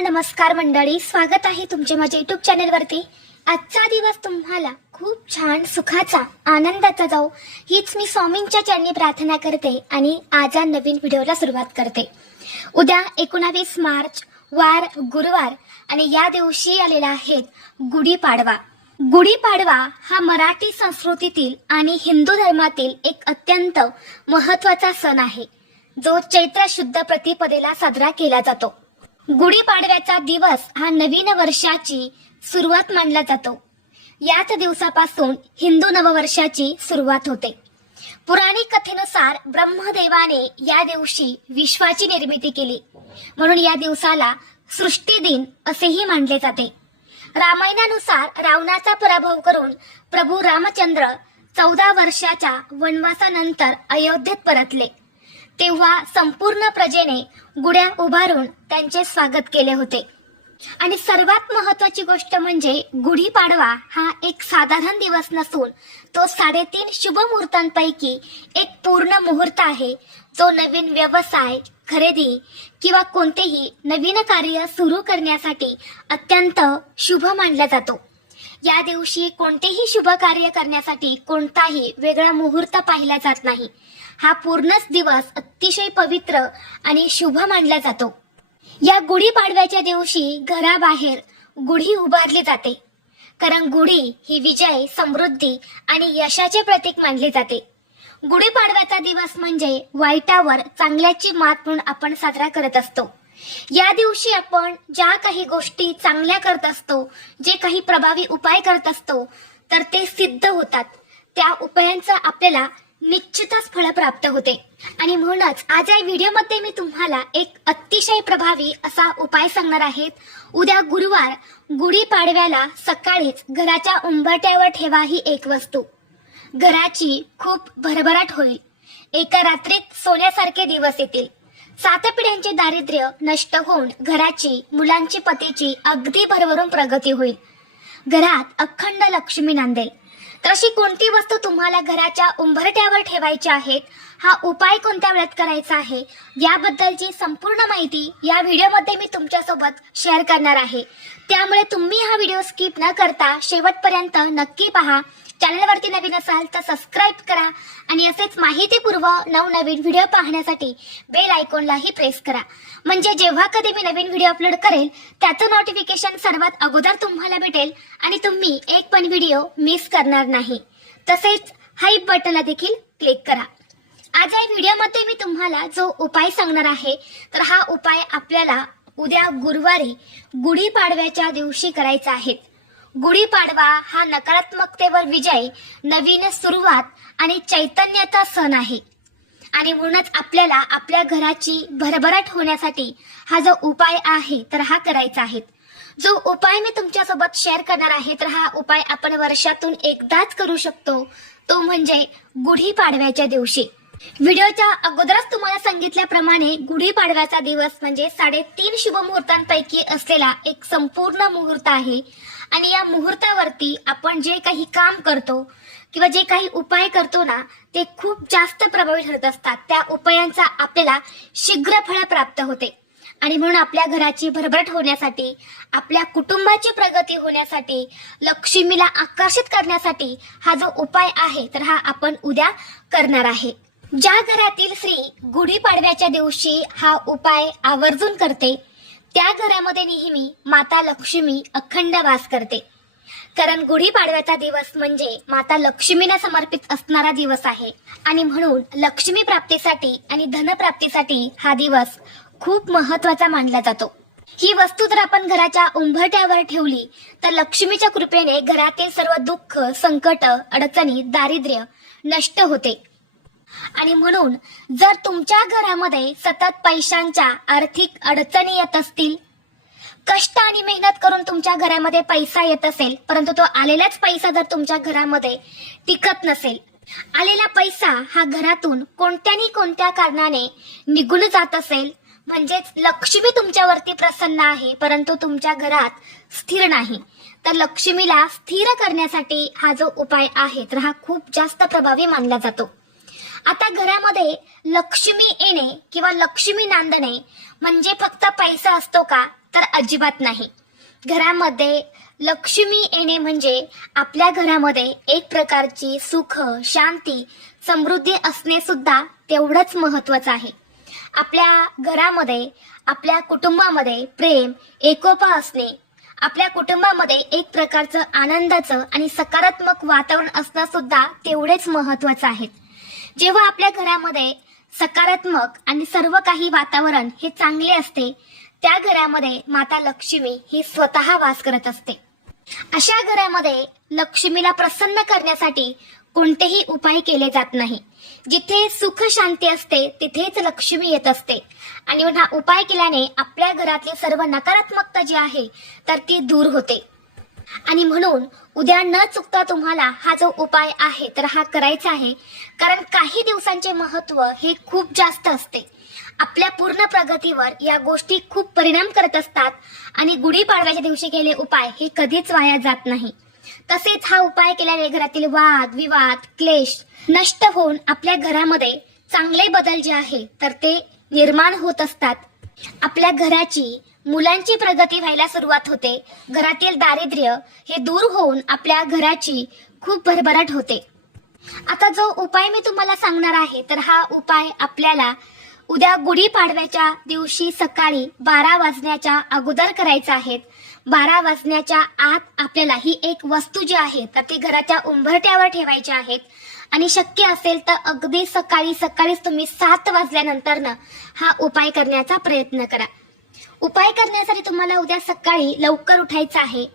नमस्कार मंडळी, स्वागत आहे तुमचे माझ्या युट्यूब चॅनलवरती। आजचा दिवस तुम्हाला खूप छान सुखाचा आनंदाचा जाऊ हीच मी स्वामींच्या चरणी प्रार्थना करते आणि आजच्या नवीन व्हिडिओला सुरुवात करते। उद्या 19 मार्च वार गुरुवार आणि या दिवशी आलेला आहे गुढीपाडवा। गुढीपाडवा हा मराठी संस्कृतीतील आणि हिंदू धर्मातील एक अत्यंत महत्त्वाचा सण आहे, जो चैत्र शुद्ध प्रतिपदेला साजरा केला जातो। गुढीपाडव्याचा दिवस हा नवीन वर्षाची सुरुवात मानला जातो। याच दिवसापासून हिंदू नववर्षाची सुरुवात होते। पुराणिक कथेनुसार ब्रह्मदेवाने या दिवशी विश्वाची निर्मिती केली, म्हणून या दिवसाला सृष्टी दिन असेही मानले जाते। रामायणानुसार रावणाचा पराभव करून प्रभू रामचंद्र 14 वर्षाच्या वनवासानंतर अयोध्येत परतले, तेव्हा संपूर्ण प्रजेने गुढ्या उभारून त्यांचे स्वागत केले होते। आणि सर्वात महत्त्वाची गोष्ट म्हणजे गुढीपाडवा हा एक साधारण दिवस नसून तो 3.5 शुभ मुहूर्तांपैकी एक पूर्ण मुहूर्त आहे, जो नवीन व्यवसाय, खरेदी किंवा कोणतेही नवीन कार्य सुरू करण्यासाठी अत्यंत शुभ मानला जातो। या दिवशी कोणतेही शुभ कार्य करण्यासाठी कोणताही वेगळा मुहूर्त पाहिला जात नाही। हा पूर्णच दिवस अतिशय पवित्र आणि शुभ मानला जातो। या गुढीपाडव्याच्या दिवशी घराबाहेर गुढी उभारली जाते, कारण गुढी ही विजय, समृद्धी आणि यशाचे प्रतीक मानले जाते। गुढीपाडव्याचा दिवस म्हणजे वाईटावर चांगल्याची मात म्हणून आपण साजरा करत असतो। या दिवशी आपण ज्या काही गोष्टी चांगल्या करत असतो, जे काही प्रभावी उपाय करत असतो, तर ते सिद्ध होतात। त्या उपायांचा आपल्याला निश्चितच फळ प्राप्त होते। आणि म्हणूनच आज या व्हिडिओमध्ये मी तुम्हाला एक अतिशय प्रभावी असा उपाय सांगणार आहे। उद्या गुरुवार गुढीपाडव्याला सकाळीच घराच्या उंबरठ्यावर ठेवा ही एक वस्तू। घराची खूप भरभराट होईल। एका रात्रीत सोन्यासारखे दिवस येतील। 7 पिढ्यांचे दारिद्र्य नष्ट होऊन घराची, मुलांची, पतीची अगदी भरभरून प्रगती होईल। घरात अखंड लक्ष्मी नांदेल। तर अशी कोणती वस्तू तुम्हाला घराच्या उंबरठ्यावर ठेवायची आहे, हा उपाय कोणत्या वेळात करायचा आहे, याबद्दलची संपूर्ण माहिती या व्हिडिओमध्ये मी तुमच्यासोबत शेअर करणार आहे। त्यामुळे तुम्ही हा व्हिडिओ स्किप न करता शेवटपर्यंत नक्की पहा। चॅनलवरती नवीन असाल तर सबस्क्राइब करा आणि असेच माहितीपूर्व नवनवीन व्हिडिओ पाहण्यासाठी बेल आयकॉनलाही प्रेस करा, म्हणजे जेव्हा कधी मी नवीन व्हिडिओ अपलोड करेल त्याचं नोटिफिकेशन सर्वात अगोदर तुम्हाला भेटेल आणि तुम्ही एक पण व्हिडिओ मिस करणार नाही। तसेच हाईप बटनला देखील क्लिक करा। आज या व्हिडिओमध्ये मी तुम्हाला जो उपाय सांगणार आहे, तर हा उपाय आपल्याला उद्या गुरुवारी गुढीपाडव्याच्या दिवशी करायचा आहे। गुढीपाडवा हा नकारात्मकतेवर विजय, नवीन सुरुवात आणि चैतन्याचा सण आहे। आणि म्हणूनच आपल्याला आपल्या घराची भरभराट होण्यासाठी हा जो उपाय आहे तर हा करायचा आहे। जो उपाय मी तुमच्यासोबत शेअर करणार आहे, तर हा उपाय आपण वर्षातून एकदाच करू शकतो, तो म्हणजे गुढीपाडव्याच्या दिवशी। व्हिडिओच्या अगोदरच तुम्हाला सांगितल्याप्रमाणे गुढीपाडव्याचा दिवस म्हणजे 3.5 शुभ मुहूर्तांपैकी असलेला एक संपूर्ण मुहूर्त आहे। आणि या मुहूर्तावरती आपण जे काही काम करतो किंवा जे काही उपाय करतो ना, ते खूप जास्त प्रभावी ठरत असतात। त्या उपायांचा आपल्याला शीघ्र फळ प्राप्त होते। आणि म्हणून आपल्या घराची भरभराट होण्यासाठी, आपल्या कुटुंबाची प्रगती होण्यासाठी, लक्ष्मीला आकर्षित करण्यासाठी हा जो उपाय आहे तर हा आपण उद्या करणार आहे। ज्या घरातील स्त्री गुढीपाडव्याच्या दिवशी हा उपाय आवर्जून करते, त्या घरामध्ये नेहमी माता लक्ष्मी अखंड वास करते। कारण गुढीपाडव्याचा दिवस म्हणजे माता लक्ष्मीला समर्पित असणारा दिवस आहे। आणि म्हणून लक्ष्मी प्राप्तीसाठी आणि धनप्राप्तीसाठी हा दिवस खूप महत्त्वाचा मानला जातो। ही वस्तू जर आपण घराच्या उंबरठ्यावर ठेवली तर लक्ष्मीच्या कृपेने घरातील सर्व दुःख, संकट, अडचणी, दारिद्र्य नष्ट होते। आणि म्हणून जर तुमच्या घरामध्ये सतत पैशांच्या आर्थिक अडचणी येत असतील, कष्ट आणि मेहनत करून तुमच्या घरामध्ये पैसा येत असेल, परंतु तो आलेलाच पैसा जर तुमच्या घरामध्ये टिकत नसेल, आलेला पैसा हा घरातून कोणत्या कारणाने निघून जात असेल, म्हणजेच लक्ष्मी तुमच्यावरती प्रसन्न आहे परंतु तुमच्या घरात स्थिर नाही, तर लक्ष्मीला स्थिर करण्यासाठी हा जो उपाय आहे तर हा खूप जास्त प्रभावी मानला जातो। आता घरामध्ये लक्ष्मी येणे किंवा लक्ष्मी नांदणे म्हणजे फक्त पैसा असतो का, तर अजिबात नाही. घरामध्ये लक्ष्मी येणे म्हणजे आपल्या घरामध्ये एक प्रकारची सुख, शांती, समृद्धी असणे सुद्धा तेवढंच महत्वाचं आहे. आपल्या घरामध्ये, आपल्या कुटुंबामध्ये प्रेम, एकोपा असणे, आपल्या कुटुंबामध्ये एक प्रकारचं आनंदाचं आणि सकारात्मक वातावरण असणं सुद्धा तेवढेच महत्वाचं आहे. जेव्हा आपल्या घरामध्ये सकारात्मक आणि सर्व काही वातावरण हे चांगले असते, त्या घरामध्ये माता लक्ष्मी ही स्वतः वास करत असते. अशा घरामध्ये लक्ष्मीला प्रसन्न करण्यासाठी कोणतेही उपाय केले जात नाही. जिथे सुख शांती असते तिथेच लक्ष्मी येत असते आणि हा उपाय केल्याने आपल्या घरातली सर्व नकारात्मकता जी आहे तर ती दूर होते. आणि म्हणून उद्या न चुकता तुम्हाला हा जो उपाय आहे तर हा करायचा आहे. कारण काही दिवसांचे महत्व हे खूप जास्त असते. आपल्या पूर्ण प्रगतीवर या गोष्टी खूप परिणाम करत असतात आणि गुढीपाडव्याच्या दिवशी केलेले उपाय हे कधीच वाया जात नाही. तसेच हा उपाय केल्याने घरातील वाद विवाद क्लेश नष्ट होऊन आपल्या घरामध्ये चांगले बदल जे आहे तर ते निर्माण होत असतात. आपल्या घराची, मुलांची प्रगती व्हायला सुरुवात होते. घरातील दारिद्र्य हे दूर होऊन आपल्या घराची खूप भरभराट होते. आता जो उपाय मी तुम्हाला सांगणार आहे तर हा उपाय आपल्याला उद्या गुढीपाडव्याच्या दिवशी सकाळी 12 वाजण्याच्या अगोदर करायचा आहे. 12 वाजण्याच्या आत आपल्याला ही एक वस्तू जी आहे तर ती घराच्या उंबरठ्यावर ठेवायची आहेत आणि शक्य असेल तर अगदी सकाळीच तुम्ही 7 वाजल्यानंतर हा उपाय करण्याचा प्रयत्न करा. उपाय करण्यासाठी तुम्हाला उद्या सकाळी लवकर उठायचं आहे.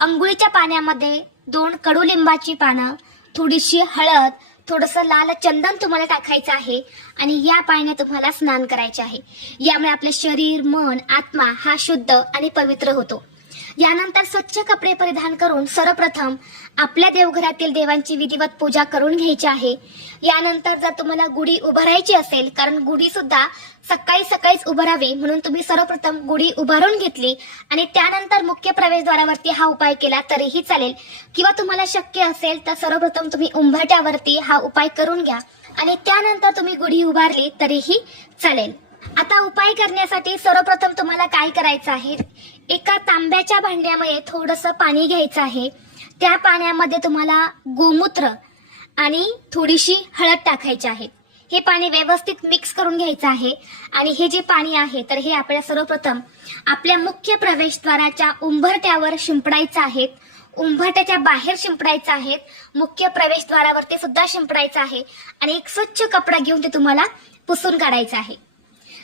अंघोळीच्या पाण्यामध्ये 2 कडुलिंबाची पानं, थोडीशी हळद, थोडंसं लाल चंदन तुम्हाला टाकायचं आहे आणि या पाण्याने तुम्हाला स्नान करायचे आहे. यामुळे आपले शरीर, मन, आत्मा हा शुद्ध आणि पवित्र होतो. यानंतर स्वच्छ कपडे परिधान करून सर्वप्रथम आपल्या देवघरातील देवांची विधिवत पूजा करून घ्यायची आहे. यानंतर जर तुम्हाला गुढी उभारायची असेल, कारण गुढी सुद्धा सकाळीच उभारावी म्हणून तुम्ही सर्वप्रथम गुढी उभारून घेतली आणि त्यानंतर मुख्य प्रवेशद्वारावरती हा उपाय केला तरीही चालेल, किंवा तुम्हाला शक्य असेल तर सर्वप्रथम तुम्ही उंबरठ्यावरती हा उपाय करून घ्या आणि त्यानंतर तुम्ही गुढी उभारली तरीही चालेल. आता उपाय करण्यासाठी सर्वप्रथम तुम्हाला काय करायचं आहे, एका तांब्याच्या भांड्यामध्ये थोडंसं पाणी घ्यायचं आहे. त्या पाण्यामध्ये तुम्हाला गोमूत्र आणि थोडीशी हळद टाकायची आहे. हे पाणी व्यवस्थित मिक्स करून घ्यायचं आहे आणि हे जे पाणी आहे तर हे आपल्याला सर्वप्रथम आपल्या मुख्य प्रवेशद्वाराच्या उंबरठ्यावर शिंपडायचं आहे. उंबरठ्याच्या बाहेर शिंपडायचं आहे, मुख्य प्रवेशद्वारावरती सुद्धा शिंपडायचं आहे आणि एक स्वच्छ कपडा घेऊन ते तुम्हाला पुसून काढायचं आहे.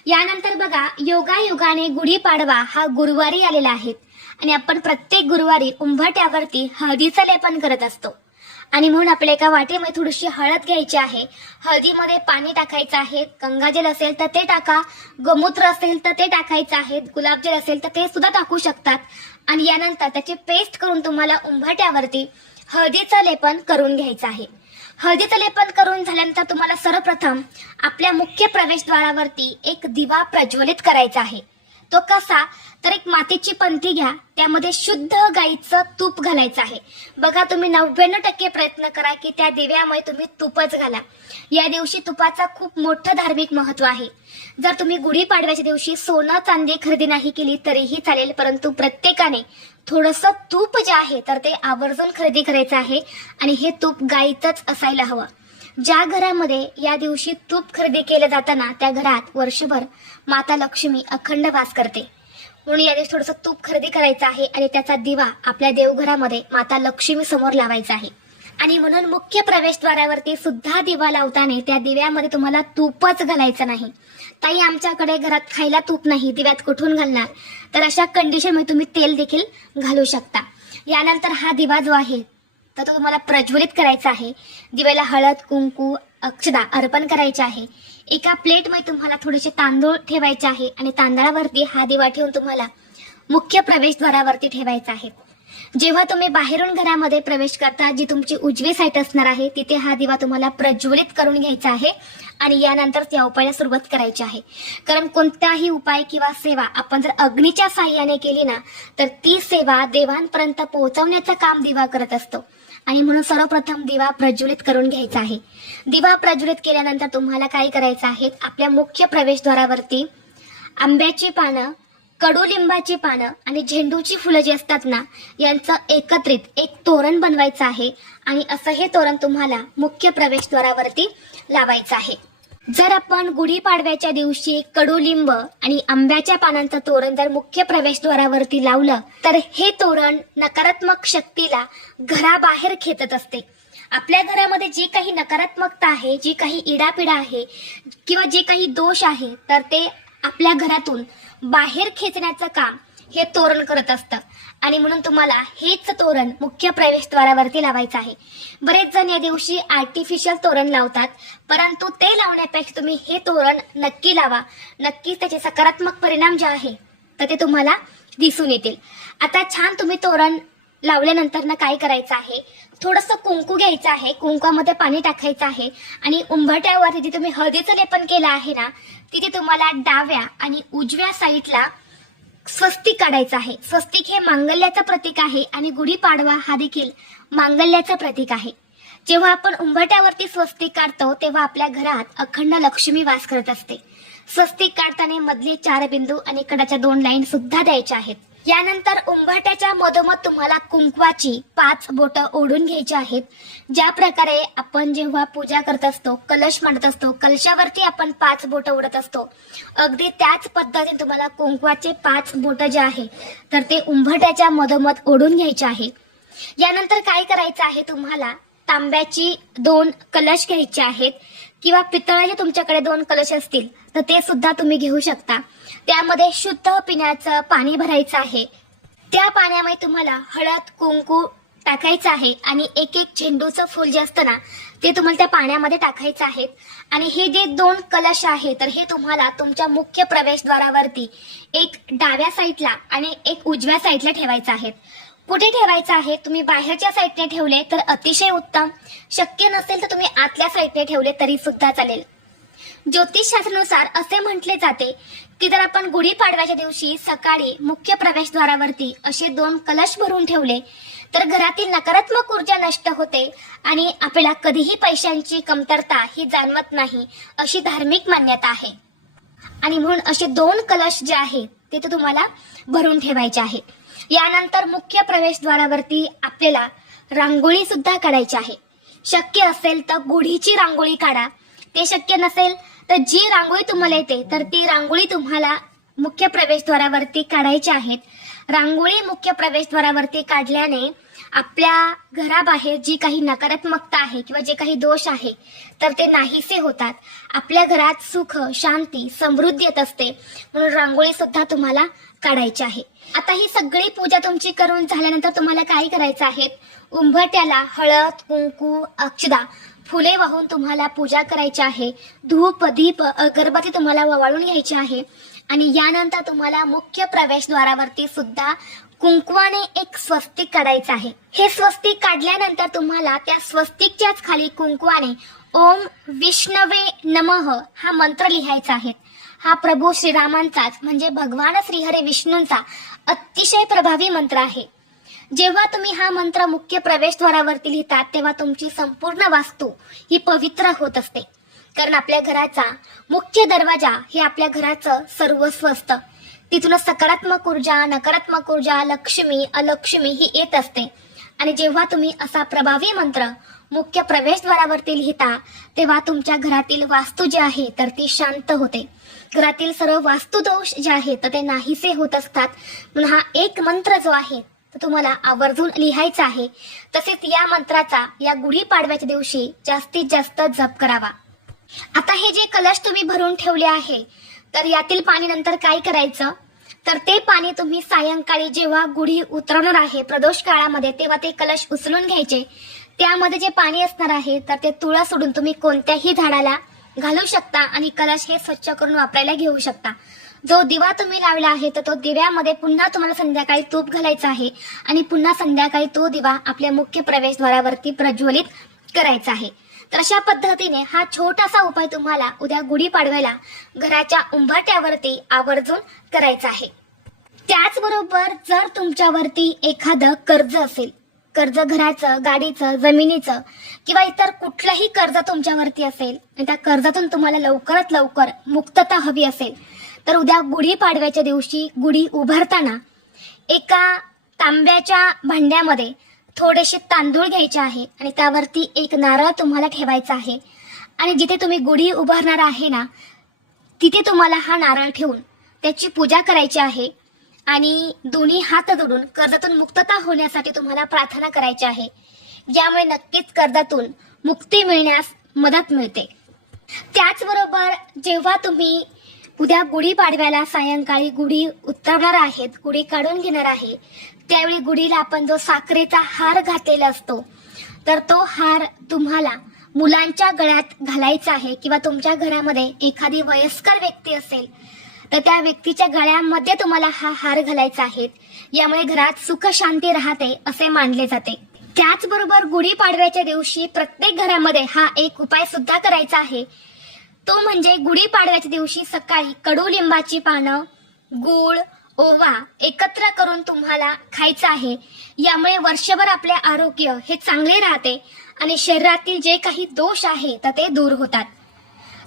यानंतर बघा, योगायोगाने गुढीपाडवा हा गुरुवारी आलेला आहे आणि आपण प्रत्येक गुरुवारी उंबरठ्यावरती हळदीचं लेपन करत असतो आणि म्हणून आपल्या एका वाटीमध्ये थोडीशी हळद घ्यायची आहे. हळदीमध्ये पाणी टाकायचं आहे. गंगाजल असेल तर ते टाका, गोमूत्र असेल तर ते टाकायचं आहे, गुलाबजल असेल तर ते सुद्धा टाकू शकतात आणि यानंतर त्याची पेस्ट करून तुम्हाला उंबरठ्यावरती हळदीचं लेपन करून घ्यायचं आहे. हळदीचं लेपन करून झाल्यानंतर तुम्हाला सर्वप्रथम आपल्या मुख्य प्रवेशद्वारावरती एक दिवा प्रज्वलित करायचा आहे. तो कसा, तर एक मातीची पंथी घ्या, त्यामध्ये शुद्ध गाईचं तूप घालायचं आहे. बघा, तुम्ही 99% प्रयत्न करा की त्या दिव्यामध्ये तुम्ही तूपच घाला. या दिवशी तुपाचा खूप मोठं धार्मिक महत्व आहे. जर तुम्ही गुढीपाडव्याच्या दिवशी सोनं चांदी खरेदी नाही केली तरीही चालेल, परंतु प्रत्येकाने थोडंसं तूप जे आहे तर ते आवर्जून खरेदी करायचं आहे आणि हे तूप गाईचंच असायला हवं. ज्या घरामध्ये या दिवशी तूप खरेदी केलं जाताना त्या घरात वर्षभर माता लक्ष्मी अखंड वास करते. म्हणून या दिवशी थोडंसं तूप खरेदी करायचं आहे आणि त्याचा दिवा आपल्या देवघरामध्ये माता लक्ष्मी समोर लावायचा आहे. आणि म्हणून मुख्य प्रवेशद्वारावरती सुद्धा दिवा लावताना त्या दिव्यामध्ये तुम्हाला तूपच घालायचं नाही. ताई, आमच्याकडे घरात खायला तूप नाही, दिव्यात कुठून घालणार, तर अशा कंडिशनमध्ये तुम्ही तेल देखील घालू शकता. यानंतर हा दिवा जो आहे तर तो तुम्हाला प्रज्वलित करायचा आहे. दिव्याला हळद, कुंकू, अक्षदा अर्पण करायचे आहे. एका प्लेटमध्ये तुम्हाला थोडेसे तांदूळ ठेवायचे आहे आणि तांदळावरती हा दिवा ठेवून तुम्हाला मुख्य प्रवेशद्वारावरती ठेवायचा आहे. जेव्हा तुम्ही बाहेरून घरामध्ये प्रवेश करता, जी तुमची उजवी साईड असणार आहे तिथे हा दिवा तुम्हाला प्रज्वलित करून घ्यायचा आहे आणि यानंतर त्या उपायाला सुरुवात करायची आहे. कारण कोणताही उपाय किंवा सेवा आपण जर अग्नीच्या साह्याने केली ना तर ती सेवा देवांपर्यंत पोहोचवण्याचं काम दिवा करत असतो आणि म्हणून सर्वप्रथम दिवा प्रज्वलित करून घ्यायचा आहे. दिवा प्रज्वलित केल्यानंतर तुम्हाला काय करायचं आहे, आपल्या मुख्य प्रवेशद्वारावरती आंब्याची पानं, कडुलिंबाची पानं आणि झेंडूची फुलं जी असतात ना, यांचं एकत्रित एक तोरण बनवायचं आहे आणि असं हे तोरण तुम्हाला मुख्य प्रवेशद्वारावरती लावायचं आहे. जर आपण गुढीपाडव्याच्या दिवशी कडुलिंब आणि आंब्याच्या पानांचं तोरण जर मुख्य प्रवेशद्वारावरती लावलं तर हे तोरण नकारात्मक शक्तीला घराबाहेर खेचत असते. आपल्या घरामध्ये जी काही नकारात्मकता आहे, जी काही इडापिडा आहे किंवा जे काही दोष आहे, तर ते आपल्या घरातून बाहेर खेचण्याचं काम हे तोरण करत असतं. आणि म्हणून तुम्हाला हेच तोरण मुख्य प्रवेशद्वारावरती लावायचं आहे. बरेच जण या दिवशी आर्टिफिशियल तोरण लावतात, परंतु ते लावण्यापेक्षा तुम्ही हे तोरण नक्की लावा. नक्कीच त्याचे सकारात्मक परिणाम जे आहे तर ते तुम्हाला दिसून येतील. आता छान तुम्ही तोरण लावल्यानंतर ना काय करायचं आहे, थोडंसं कुंकू घ्यायचं आहे, कुंकवामध्ये पाणी टाकायचं आहे आणि उंबरठ्यावर जिथे तुम्ही हळदीचं लेपन केलं आहे ना, तिथे तुम्हाला डाव्या आणि उजव्या साईडला स्वस्तिक काढायचं आहे. स्वस्तिक हे मांगल्याचं प्रतीक आहे आणि गुढीपाडवा हा देखील मांगल्याचं प्रतीक आहे. जेव्हा आपण उंबरठ्यावरती स्वस्तिक काढतो तेव्हा आपल्या घरात अखंड लक्ष्मी वास करत असते. स्वस्तिक काढताना मधले 4 बिंदू आणि कडाच्या 2 लाईन सुद्धा द्यायच्या आहेत. यानंतर उंबरठ्याच्या मधोमध तुम्हाला कुंकवाची 5 बोटं ओढून घ्यायची आहेत. ज्या प्रकारे आपण जेव्हा पूजा करत असतो, कलश मांडत असतो, कलशावरती आपण 5 बोटं ओढत असतो, अगदी त्याच पद्धतीने तुम्हाला कुंकवाचे 5 बोटं जे आहे तर ते उंबरठ्याच्या मधोमध ओढून घ्यायचे आहे. यानंतर काय करायचं आहे, तुम्हाला तांब्याची 2 कलश घ्यायचे आहेत किंवा पितळाचे तुमच्याकडे 2 कलश असतील तर ते सुद्धा तुम्ही घेऊ शकता. त्यामध्ये शुद्ध पिण्याचं पाणी भरायचं आहे. त्या पाण्यामध्ये तुम्हाला हळद कुंकू टाकायचं आहे आणि एक झेंडूचं फूल जे असतं ना ते तुम्हाला त्या पाण्यामध्ये टाकायचं आहे. आणि हे जे 2 कलश आहे तर हे तुम्हाला तुमच्या मुख्य प्रवेशद्वारावरती एक डाव्या साईडला आणि एक उजव्या साईडला ठेवायचं आहे. कुठे ठेवायचं आहे, तुम्ही बाहेरच्या साईडने ठेवले तर अतिशय उत्तम, शक्य नसेल तर तुम्ही आतल्या साईडने ठेवले तरी सुद्धा चालेल. ज्योतिषशास्त्रानुसार असे म्हटले जाते की जर आपण गुढीपाडव्याच्या दिवशी सकाळी मुख्य प्रवेशद्वारावरती असे 2 कलश भरून ठेवले तर घरातील नकारात्मक ऊर्जा नष्ट होते आणि आपल्याला कधीही पैशांची कमतरता ही जाणवत नाही, अशी धार्मिक मान्यता आहे. आणि म्हणून असे 2 कलश जे आहेत ते तुम्हाला भरून ठेवायचे आहे. यानंतर मुख्य प्रवेशद्वारावरती आपल्याला रांगोळी सुद्धा काढायची आहे. शक्य असेल तर गुढीची रांगोळी काढा. ते शक्य नसेल तर जी रांगोळी तुम्हाला येते तर ती रांगोळी तुम्हाला मुख्य प्रवेशद्वारावरती काढायची आहेत. रांगोळी मुख्य प्रवेशद्वारावरती काढल्याने आपल्या घराबाहेर जी काही नकारात्मकता आहे किंवा जे काही दोष आहे तर ते नाहीसे होतात. आपल्या घरात सुख, शांती, समृद्धी येत असते. म्हणून रांगोळी सुद्धा तुम्हाला काढायची आहे. आता ही सगळी पूजा तुमची करून झाल्यानंतर तुम्हाला काय करायचं आहे, उंबरठ्याला हळद कुंकू अक्षदा फुले वाहून तुम्हाला पूजा करायची आहे. धूप दीप अगरबत्ती तुम्हाला ववाळून घ्यायची आहे. आणि यानंतर तुम्हाला मुख्य प्रवेशद्वारावरती सुद्धा कुंकवाने एक स्वस्तिक काढायचं आहे. हे स्वस्तिक काढल्यानंतर तुम्हाला त्या स्वस्तिकच्याच खाली कुंकवाने ओम विष्णवे नमः हा मंत्र लिहायचा आहे. हा प्रभू श्रीरामांचाच म्हणजे भगवान श्रीहरी विष्णूंचा अतिशय प्रभावी मंत्र आहे. जेव्हा तुम्ही हा मंत्र मुख्य प्रवेशद्वारावरती लिहितात तेव्हा तुमची संपूर्ण वास्तू ही पवित्र होत असते. कारण आपल्या घराचा मुख्य दरवाजा हे आपल्या घराचं सर्वस्व असतं. तिथूनच सकारात्मक ऊर्जा, नकारात्मक ऊर्जा, लक्ष्मी अलक्ष्मी ही येत असते. आणि जेव्हा तुम्ही असा प्रभावी मंत्र मुख्य प्रवेशद्वारावरती लिहिता तेव्हा तुमच्या घरातील वास्तू जी आहे तर ती शांत होते. घरातील सर्व वास्तुदोष जे आहेत तर ते नाहीसे होत असतात. म्हणून हा एक मंत्र जो आहे तर तुम्हाला आवर्जून लिहायचा आहे. तसेच या मंत्राचा या गुढीपाडव्याच्या दिवशी जास्तीत जास्त जप करावा. आता हे जे कलश तुम्ही भरून ठेवले आहे तर यातील पाणी नंतर काय करायचं, तर ते पाणी तुम्ही सायंकाळी जेव्हा गुढी उतरवणार आहे प्रदोष काळामध्ये तेव्हा ते कलश उचलून घ्यायचे. त्यामध्ये जे पाणी असणार आहे तर ते तुळा सोडून तुम्ही कोणत्याही झाडाला घालू शकता आणि कलश हे स्वच्छ करून वापरायला घेऊ शकता. जो दिवा तुम्ही लावला आहे तर तो दिव्यामध्ये पुन्हा तुम्हाला संध्याकाळी तूप घालायचं आहे आणि पुन्हा संध्याकाळी तो दिवा आपल्या मुख्य प्रवेशद्वारावरती प्रज्वलित करायचा आहे. तर अशा पद्धतीने हा छोटासा उपाय तुम्हाला उद्या गुढीपाडव्याला घराच्या उंबरठ्यावरती आवर्जून करायचा आहे. त्याचबरोबर जर तुमच्यावरती एखादं कर्ज असेल, कर्ज घराचं, गाडीचं, जमिनीचं किंवा इतर कुठलंही कर्ज तुमच्यावरती असेल आणि त्या कर्जातून तुम्हाला लवकरात लवकर मुक्तता हवी असेल तर उद्या गुढीपाडव्याच्या दिवशी गुढी उभारताना एका तांब्याच्या भांड्यामध्ये थोडेसे तांदूळ घ्यायचे आहे आणि त्यावरती एक नारळ तुम्हाला ठेवायचा आहे आणि जिथे तुम्ही गुढी उभारणार आहे ना तिथे तुम्हाला हा नारळ ठेवून त्याची पूजा करायची आहे आणि दोन्ही हात जोडून कर्जातून मुक्तता होण्यासाठी तुम्हाला प्रार्थना करायची आहे, ज्यामुळे नक्कीच कर्जातून मुक्ती मिळण्यास मदत मिळते. त्याचबरोबर जेव्हा तुम्ही उद्या गुढीपाडव्याला सायंकाळी गुढी उतरवणार आहेत, गुढी काढून घेणार आहे, त्यावेळी गुढीला आपण जो साखरेचा हार घातलेला असतो तर तो हार तुम्हाला मुलांच्या गळ्यात घालायचा आहे किंवा तुमच्या घरामध्ये एखादी वयस्कर व्यक्ती असेल तर त्या व्यक्तीच्या गळ्यामध्ये तुम्हाला हा हार घालायचा आहे. यामुळे घरात सुख शांती राहते असे मानले जाते. त्याचबरोबर गुढीपाडव्याच्या दिवशी प्रत्येक घरामध्ये हा एक उपाय सुद्धा करायचा आहे, तो म्हणजे गुढीपाडव्याच्या दिवशी सकाळी कडुलिंबाची पानं, गूळ, ओवा एकत्र करून तुम्हाला खायचं आहे. यामुळे वर्षभर आपले आरोग्य हे चांगले राहते आणि शरीरातील जे काही दोष आहे तर ते दूर होतात.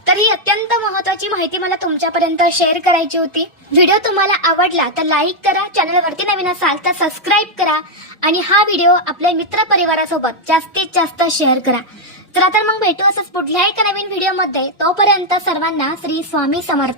तर ही अत्यंत महत्त्वाची माहिती मला तुमच्यापर्यंत शेअर करायची होती. व्हिडिओ तुम्हाला आवडला तर लाईक करा, चॅनलवरती नवीन असाल तर सबस्क्राईब करा आणि हा व्हिडिओ आपल्या मित्र परिवारासोबत जास्तीत जास्त शेअर करा. चला तर मग भेटू असंच पुढल्या एका नवीन व्हिडिओमध्ये. तोपर्यंत सर्वांना श्री स्वामी समर्थ.